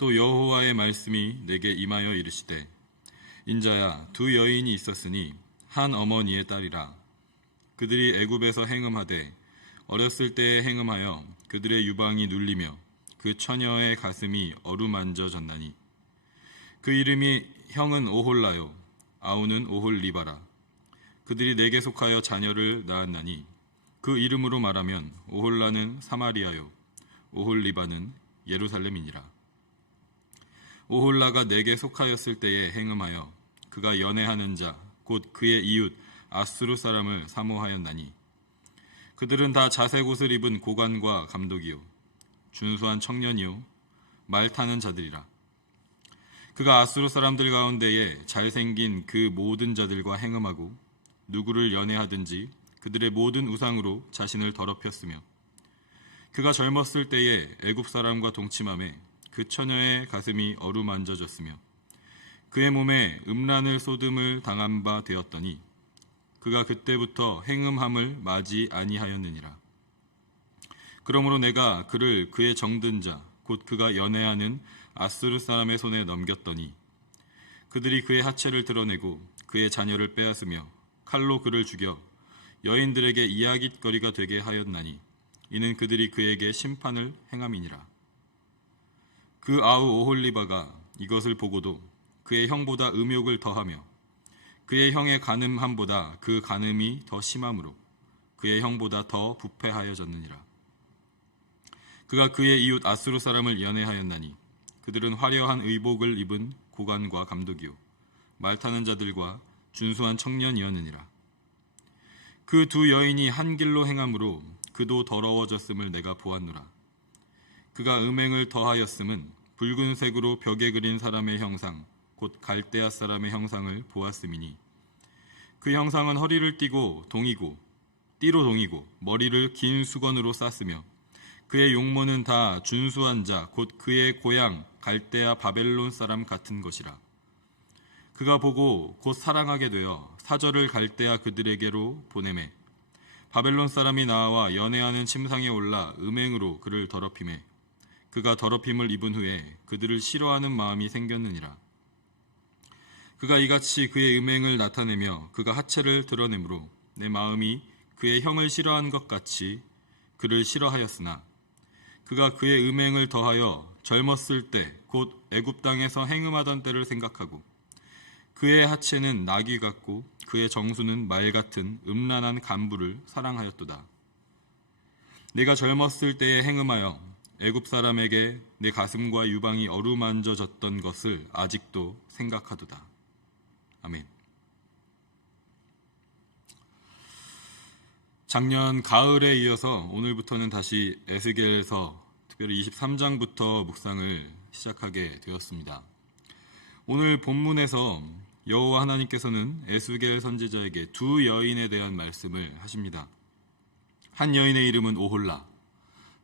또 여호와의 말씀이 내게 임하여 이르시되 인자야, 두 여인이 있었으니 한 어머니의 딸이라. 그들이 애굽에서 행음하되 어렸을 때에 행음하여 그들의 유방이 눌리며 그 처녀의 가슴이 어루만져졌나니 그 이름이 형은 오홀라요 아우는 오홀리바라. 그들이 내게 속하여 자녀를 낳았나니 그 이름으로 말하면 오홀라는 사마리아요 오홀리바는 예루살렘이니라. 오홀라가 내게 속하였을 때에 행음하여 그가 연애하는 자 곧 그의 이웃 아수르 사람을 사모하였나니 그들은 다 자색 옷을 입은 고관과 감독이요 준수한 청년이요 말 타는 자들이라. 그가 아수르 사람들 가운데에 잘생긴 그 모든 자들과 행음하고 누구를 연애하든지 그들의 모든 우상으로 자신을 더럽혔으며 그가 젊었을 때에 애굽 사람과 동침함에 그 처녀의 가슴이 어루만져졌으며 그의 몸에 음란을 쏟음을 당한 바 되었더니 그가 그때부터 행음함을 맞이 아니하였느니라. 그러므로 내가 그를 그의 정든 자 곧 그가 연애하는 아수르 사람의 손에 넘겼더니 그들이 그의 하체를 드러내고 그의 자녀를 빼앗으며 칼로 그를 죽여 여인들에게 이야깃거리가 되게 하였나니 이는 그들이 그에게 심판을 행함이니라. 그 아우 오홀리바가 이것을 보고도 그의 형보다 음욕을 더하며 그의 형의 간음함보다 그 간음이 더 심함으로 그의 형보다 더 부패하여졌느니라. 그가 그의 이웃 아수르 사람을 연애하였나니 그들은 화려한 의복을 입은 고관과 감독이요 말 타는 자들과 준수한 청년이었느니라. 그 두 여인이 한 길로 행함으로 그도 더러워졌음을 내가 보았노라. 그가 음행을 더하였음은 붉은색으로 벽에 그린 사람의 형상 곧 갈대아 사람의 형상을 보았음이니 그 형상은 허리를 띠로 동이고 머리를 긴 수건으로 쌌으며 그의 용모는 다 준수한 자 곧 그의 고향 갈대아 바벨론 사람 같은 것이라. 그가 보고 곧 사랑하게 되어 사절을 갈대아 그들에게로 보내매 바벨론 사람이 나와 연애하는 침상에 올라 음행으로 그를 더럽히매 그가 더럽힘을 입은 후에 그들을 싫어하는 마음이 생겼느니라. 그가 이같이 그의 음행을 나타내며 그가 하체를 드러내므로 내 마음이 그의 형을 싫어한 것 같이 그를 싫어하였으나 그가 그의 음행을 더하여 젊었을 때 곧 애굽 땅에서 행음하던 때를 생각하고 그의 하체는 나귀 같고 그의 정수는 말 같은 음란한 간부를 사랑하였도다. 내가 젊었을 때에 행음하여 애굽 사람에게 내 가슴과 유방이 어루만져졌던 것을 아직도 생각하도다. 아멘. 작년 가을에 이어서 오늘부터는 다시 에스겔서 특별히 23장부터 묵상을 시작하게 되었습니다. 오늘 본문에서 여호와 하나님께서는 에스겔 선지자에게 두 여인에 대한 말씀을 하십니다. 한 여인의 이름은 오홀라,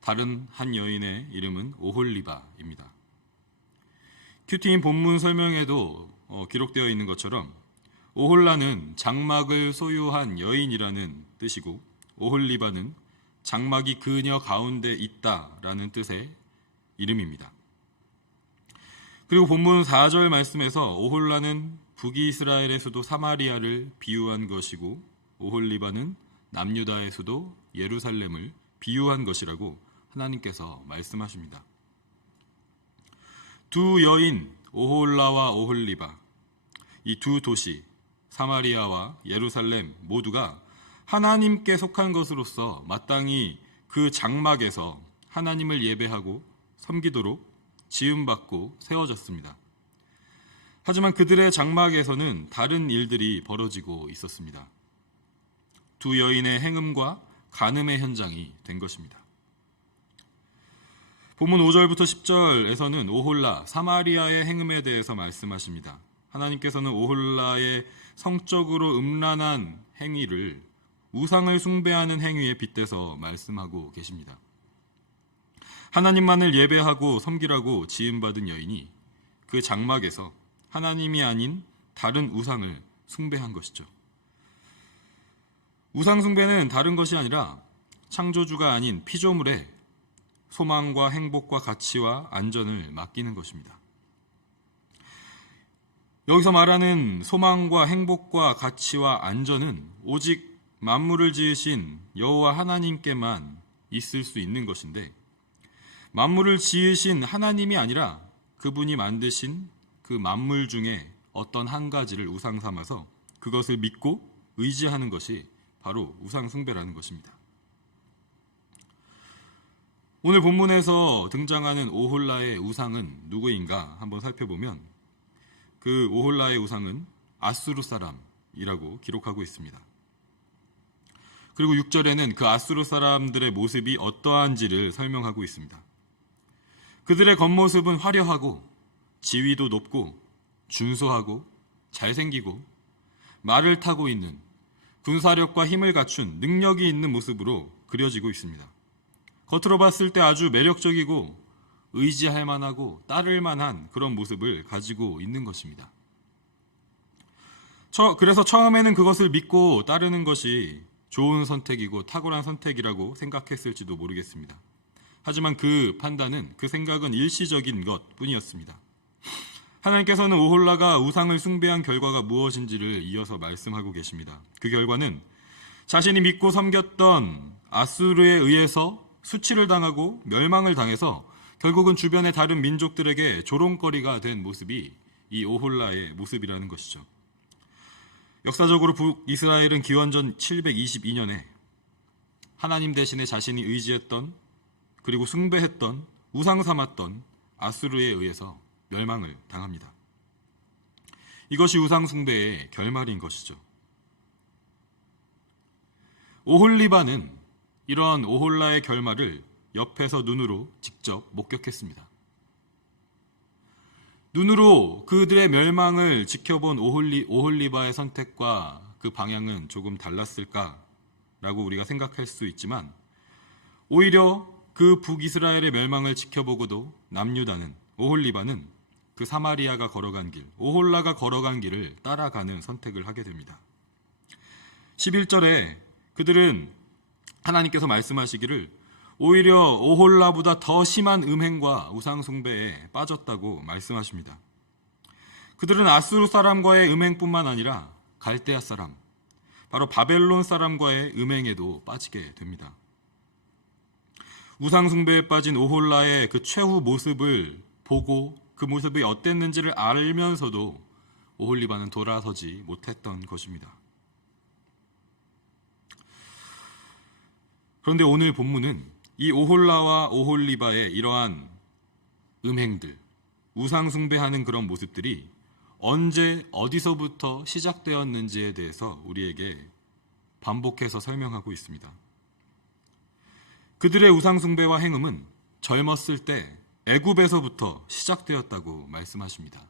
다른 한 여인의 이름은 오홀리바입니다. 큐티인 본문 설명에도 기록되어 있는 것처럼 오홀라는 장막을 소유한 여인이라는 뜻이고 오홀리바는 장막이 그녀 가운데 있다라는 뜻의 이름입니다. 그리고 본문 4절 말씀에서 오홀라는 북이스라엘의 수도 사마리아를 비유한 것이고 오홀리바는 남유다의 수도 예루살렘을 비유한 것이라고 하나님께서 말씀하십니다. 두 여인 오홀라와 오홀리바, 이 두 도시 사마리아와 예루살렘 모두가 하나님께 속한 것으로서 마땅히 그 장막에서 하나님을 예배하고 섬기도록 지음받고 세워졌습니다. 하지만 그들의 장막에서는 다른 일들이 벌어지고 있었습니다. 두 여인의 행음과 간음의 현장이 된 것입니다. 본문 5절부터 10절에서는 오홀라, 사마리아의 행음에 대해서 말씀하십니다. 하나님께서는 오홀라의 성적으로 음란한 행위를 우상을 숭배하는 행위에 빗대서 말씀하고 계십니다. 하나님만을 예배하고 섬기라고 지음받은 여인이 그 장막에서 하나님이 아닌 다른 우상을 숭배한 것이죠. 우상 숭배는 다른 것이 아니라 창조주가 아닌 피조물에 소망과 행복과 가치와 안전을 맡기는 것입니다. 여기서 말하는 소망과 행복과 가치와 안전은 오직 만물을 지으신 여호와 하나님께만 있을 수 있는 것인데, 만물을 지으신 하나님이 아니라 그분이 만드신 그 만물 중에 어떤 한 가지를 우상 삼아서 그것을 믿고 의지하는 것이 바로 우상 숭배라는 것입니다. 오늘 본문에서 등장하는 오홀라의 우상은 누구인가 한번 살펴보면, 그 오홀라의 우상은 아수르 사람이라고 기록하고 있습니다. 그리고 6절에는 그 아수르 사람들의 모습이 어떠한지를 설명하고 있습니다. 그들의 겉모습은 화려하고 지위도 높고 준수하고 잘생기고 말을 타고 있는, 군사력과 힘을 갖춘 능력이 있는 모습으로 그려지고 있습니다. 겉으로 봤을 때 아주 매력적이고 의지할 만하고 따를 만한 그런 모습을 가지고 있는 것입니다. 그래서 처음에는 그것을 믿고 따르는 것이 좋은 선택이고 탁월한 선택이라고 생각했을지도 모르겠습니다. 하지만 그 판단은, 그 생각은 일시적인 것뿐이었습니다. 하나님께서는 오홀라가 우상을 숭배한 결과가 무엇인지를 이어서 말씀하고 계십니다. 그 결과는 자신이 믿고 섬겼던 아수르에 의해서 수치를 당하고 멸망을 당해서 결국은 주변의 다른 민족들에게 조롱거리가 된 모습이 이 오홀라의 모습이라는 것이죠. 역사적으로 북이스라엘은 기원전 722년에 하나님 대신에 자신이 의지했던, 그리고 숭배했던, 우상 삼았던 아수르에 의해서 멸망을 당합니다. 이것이 우상 숭배의 결말인 것이죠. 오홀리바는 이런 오홀라의 결말을 옆에서 눈으로 직접 목격했습니다. 눈으로 그들의 멸망을 지켜본 오홀리바의 선택과 그 방향은 조금 달랐을까라고 우리가 생각할 수 있지만, 오히려 그 북이스라엘의 멸망을 지켜보고도 남유다는, 오홀리바는 그 사마리아가 걸어간 길, 오홀라가 걸어간 길을 따라가는 선택을 하게 됩니다. 11절에 그들은 하나님께서 말씀하시기를 오히려 오홀라보다 더 심한 음행과 우상 숭배에 빠졌다고 말씀하십니다. 그들은 아수르 사람과의 음행뿐만 아니라 갈대아 사람, 바로 바벨론 사람과의 음행에도 빠지게 됩니다. 우상 숭배에 빠진 오홀라의 그 최후 모습을 보고 그 모습이 어땠는지를 알면서도 오홀리바는 돌아서지 못했던 것입니다. 그런데 오늘 본문은 이 오홀라와 오홀리바의 이러한 음행들, 우상 숭배하는 그런 모습들이 언제 어디서부터 시작되었는지에 대해서 우리에게 반복해서 설명하고 있습니다. 그들의 우상 숭배와 행음은 젊었을 때 애굽에서부터 시작되었다고 말씀하십니다.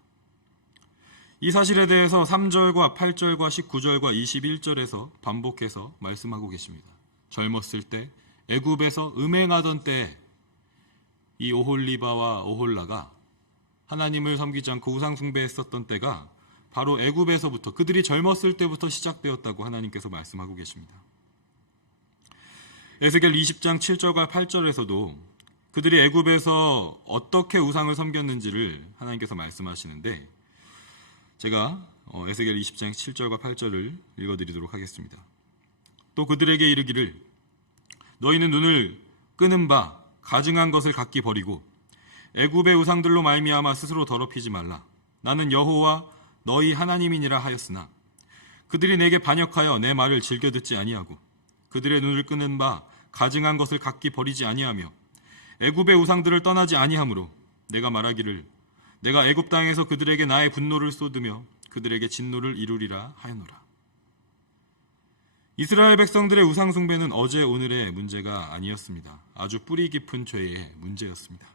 이 사실에 대해서 3절과 8절과 19절과 21절에서 반복해서 말씀하고 계십니다. 젊었을 때, 애굽에서 음행하던 때, 이 오홀리바와 오홀라가 하나님을 섬기지 않고 우상 숭배했었던 때가 바로 애굽에서부터, 그들이 젊었을 때부터 시작되었다고 하나님께서 말씀하고 계십니다. 에스겔 20장 7절과 8절에서도 그들이 애굽에서 어떻게 우상을 섬겼는지를 하나님께서 말씀하시는데, 제가 에스겔 20장 7절과 8절을 읽어드리도록 하겠습니다. 또 그들에게 이르기를 너희는 눈을 끄는 바 가증한 것을 각기 버리고 애굽의 우상들로 말미암아 스스로 더럽히지 말라. 나는 여호와 너희 하나님이니라 하였으나 그들이 내게 반역하여 내 말을 즐겨 듣지 아니하고 그들의 눈을 끄는 바 가증한 것을 각기 버리지 아니하며 애굽의 우상들을 떠나지 아니하므로 내가 말하기를 내가 애굽 땅에서 그들에게 나의 분노를 쏟으며 그들에게 진노를 이루리라 하였노라. 이스라엘 백성들의 우상 숭배는 어제 오늘의 문제가 아니었습니다. 아주 뿌리 깊은 죄의 문제였습니다.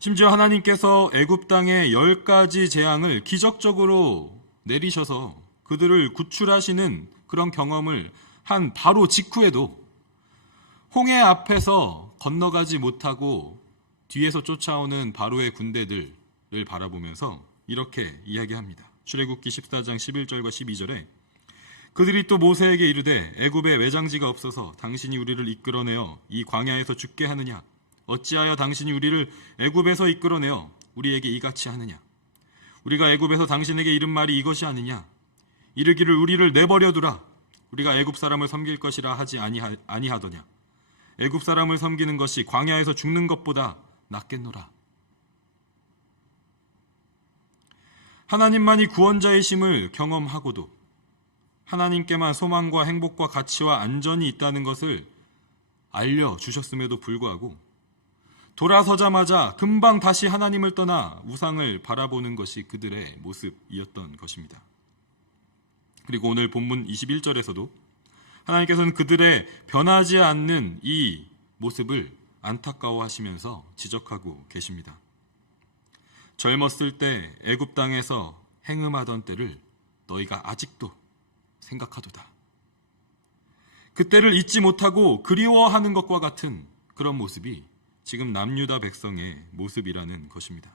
심지어 하나님께서 애굽 땅에 10가지 재앙을 기적적으로 내리셔서 그들을 구출하시는 그런 경험을 한 바로 직후에도 홍해 앞에서 건너가지 못하고 뒤에서 쫓아오는 바로의 군대들을 바라보면서 이렇게 이야기합니다. 출애굽기 14장 11절과 12절에 그들이 또 모세에게 이르되 애굽에 외장지가 없어서 당신이 우리를 이끌어내어 이 광야에서 죽게 하느냐? 어찌하여 당신이 우리를 애굽에서 이끌어내어 우리에게 이같이 하느냐? 우리가 애굽에서 당신에게 이른 말이 이것이 아니냐? 이르기를 우리를 내버려 두라. 우리가 애굽 사람을 섬길 것이라 하지 아니하더냐? 애굽 사람을 섬기는 것이 광야에서 죽는 것보다 낫겠노라. 하나님만이 구원자이심을 경험하고도 하나님께만 소망과 행복과 가치와 안전이 있다는 것을 알려주셨음에도 불구하고 돌아서자마자 금방 다시 하나님을 떠나 우상을 바라보는 것이 그들의 모습이었던 것입니다. 그리고 오늘 본문 21절에서도 하나님께서는 그들의 변하지 않는 이 모습을 안타까워하시면서 지적하고 계십니다. 젊었을 때 애굽 땅에서 행음하던 때를 너희가 아직도 생각하도다. 그때를 잊지 못하고 그리워하는 것과 같은 그런 모습이 지금 남유다 백성의 모습이라는 것입니다.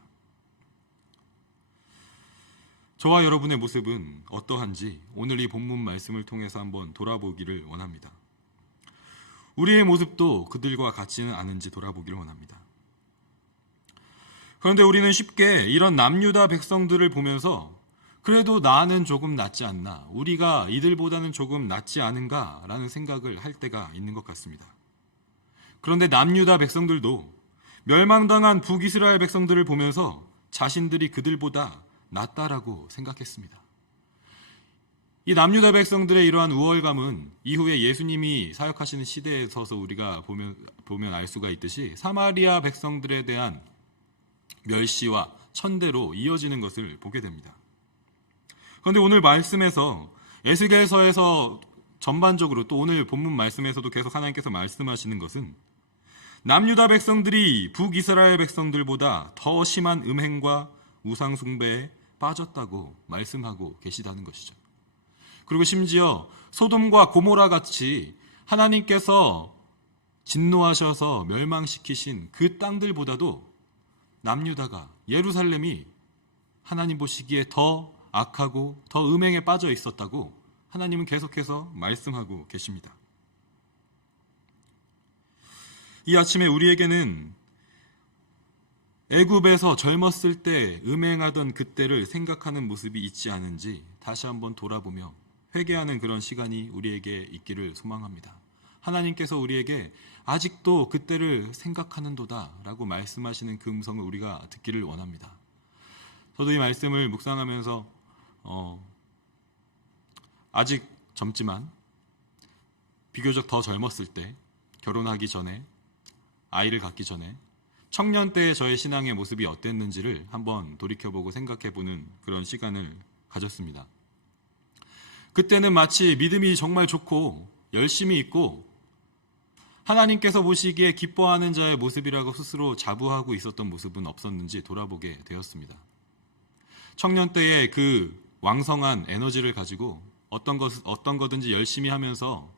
저와 여러분의 모습은 어떠한지 오늘 이 본문 말씀을 통해서 한번 돌아보기를 원합니다. 우리의 모습도 그들과 같지는 않은지 돌아보기를 원합니다. 그런데 우리는 쉽게 이런 남유다 백성들을 보면서 그래도 나는 조금 낫지 않나, 우리가 이들보다는 조금 낫지 않은가라는 생각을 할 때가 있는 것 같습니다. 그런데 남유다 백성들도 멸망당한 북이스라엘 백성들을 보면서 자신들이 그들보다 낫다라고 생각했습니다. 이 남유다 백성들의 이러한 우월감은 이후에 예수님이 사역하시는 시대에 서서 우리가 보면 알 수가 있듯이 사마리아 백성들에 대한 멸시와 천대로 이어지는 것을 보게 됩니다. 그런데 오늘 말씀에서 에스겔서에서 전반적으로 또 오늘 본문 말씀에서도 계속 하나님께서 말씀하시는 것은 남유다 백성들이 북이스라엘 백성들보다 더 심한 음행과 우상 숭배에 빠졌다고 말씀하고 계시다는 것이죠. 그리고 심지어 소돔과 고모라 같이 하나님께서 진노하셔서 멸망시키신 그 땅들보다도 남유다가, 예루살렘이 하나님 보시기에 더 악하고 더 음행에 빠져 있었다고 하나님은 계속해서 말씀하고 계십니다. 이 아침에 우리에게는 애굽에서 젊었을 때 음행하던 그때를 생각하는 모습이 있지 않은지 다시 한번 돌아보며 회개하는 그런 시간이 우리에게 있기를 소망합니다. 하나님께서 우리에게 아직도 그때를 생각하는도다 라고 말씀하시는 그 음성을 우리가 듣기를 원합니다. 저도 이 말씀을 묵상하면서 아직 젊지만 비교적 더 젊었을 때, 결혼하기 전에, 아이를 갖기 전에 청년 때의 저의 신앙의 모습이 어땠는지를 한번 돌이켜보고 생각해보는 그런 시간을 가졌습니다. 그때는 마치 믿음이 정말 좋고 열심히 있고 하나님께서 보시기에 기뻐하는 자의 모습이라고 스스로 자부하고 있었던 모습은 없었는지 돌아보게 되었습니다. 청년 때의 그 왕성한 에너지를 가지고 어떤 거든지 열심히 하면서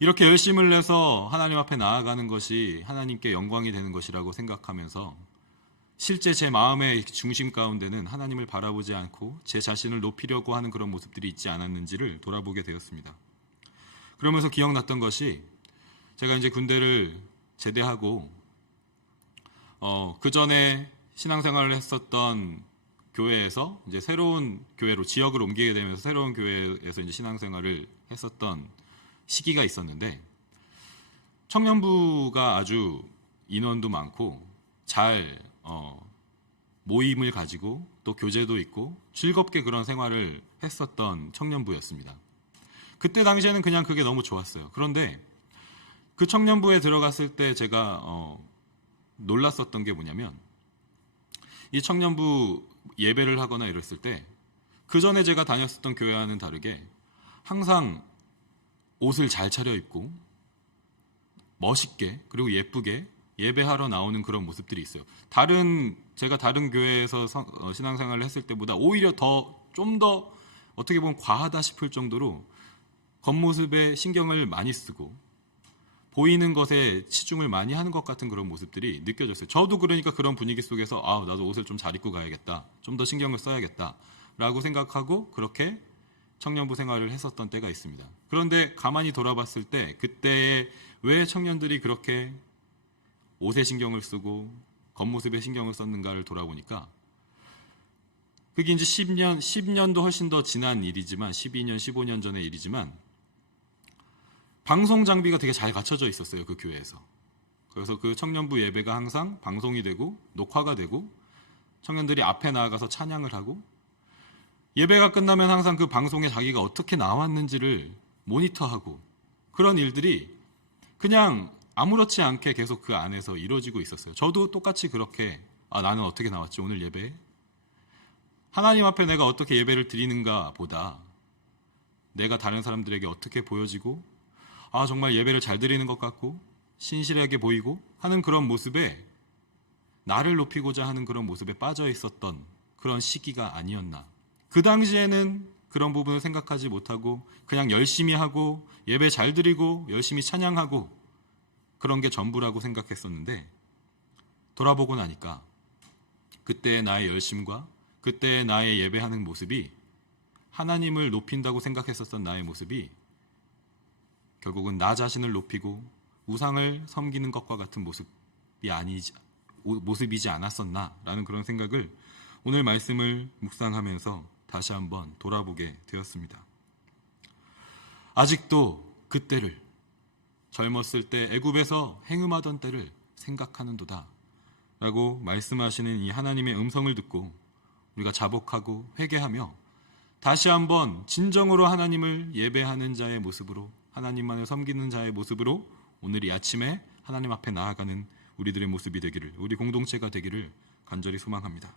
이렇게 열심을 내서 하나님 앞에 나아가는 것이 하나님께 영광이 되는 것이라고 생각하면서 실제 제 마음의 중심 가운데는 하나님을 바라보지 않고 제 자신을 높이려고 하는 그런 모습들이 있지 않았는지를 돌아보게 되었습니다. 그러면서 기억났던 것이 제가 이제 군대를 제대하고 그 전에 신앙생활을 했었던 교회에서 이제 새로운 교회로 지역을 옮기게 되면서 새로운 교회에서 이제 신앙생활을 했었던 시기가 있었는데 청년부가 아주 인원도 많고 잘 모임을 가지고 또 교제도 있고 즐겁게 그런 생활을 했었던 청년부였습니다. 그때 당시에는 그냥 그게 너무 좋았어요. 그런데 그 청년부에 들어갔을 때 제가 놀랐었던 게 뭐냐면 이 청년부 예배를 하거나 이랬을 때 그 전에 제가 다녔었던 교회와는 다르게 항상 옷을 잘 차려입고 멋있게 그리고 예쁘게 예배하러 나오는 그런 모습들이 있어요. 제가 다른 교회에서 신앙생활을 했을 때보다 오히려 좀 더 어떻게 보면 과하다 싶을 정도로 겉모습에 신경을 많이 쓰고 보이는 것에 치중을 많이 하는 것 같은 그런 모습들이 느껴졌어요. 저도 그러니까 그런 분위기 속에서 나도 옷을 좀 잘 입고 가야겠다, 좀 더 신경을 써야겠다 라고 생각하고 그렇게 청년부 생활을 했었던 때가 있습니다. 그런데 가만히 돌아봤을 때 그때에 왜 청년들이 그렇게 옷에 신경을 쓰고 겉모습에 신경을 썼는가를 돌아보니까 그게 이제 10년도 훨씬 더 지난 일이지만 12년, 15년 전의 일이지만 방송 장비가 되게 잘 갖춰져 있었어요. 그 교회에서. 그래서 그 청년부 예배가 항상 방송이 되고 녹화가 되고 청년들이 앞에 나아가서 찬양을 하고 예배가 끝나면 항상 그 방송에 자기가 어떻게 나왔는지를 모니터하고 그런 일들이 그냥 아무렇지 않게 계속 그 안에서 이루어지고 있었어요. 저도 똑같이 그렇게 나는 어떻게 나왔지 오늘 예배에? 하나님 앞에 내가 어떻게 예배를 드리는가 보다 내가 다른 사람들에게 어떻게 보여지고 정말 예배를 잘 드리는 것 같고 신실하게 보이고 하는 그런 모습에 나를 높이고자 하는 그런 모습에 빠져 있었던 그런 시기가 아니었나. 그 당시에는 그런 부분을 생각하지 못하고 그냥 열심히 하고 예배 잘 드리고 열심히 찬양하고 그런 게 전부라고 생각했었는데 돌아보고 나니까 그때의 나의 열심과 그때의 나의 예배하는 모습이 하나님을 높인다고 생각했었던 나의 모습이 결국은 나 자신을 높이고 우상을 섬기는 것과 같은 모습이지 않았었나라는 그런 생각을 오늘 말씀을 묵상하면서 다시 한번 돌아보게 되었습니다. 아직도 그때를 젊었을 때 애굽에서 행음하던 때를 생각하는도다 라고 말씀하시는 이 하나님의 음성을 듣고 우리가 자복하고 회개하며 다시 한번 진정으로 하나님을 예배하는 자의 모습으로 하나님만을 섬기는 자의 모습으로 오늘 이 아침에 하나님 앞에 나아가는 우리들의 모습이 되기를 우리 공동체가 되기를 간절히 소망합니다.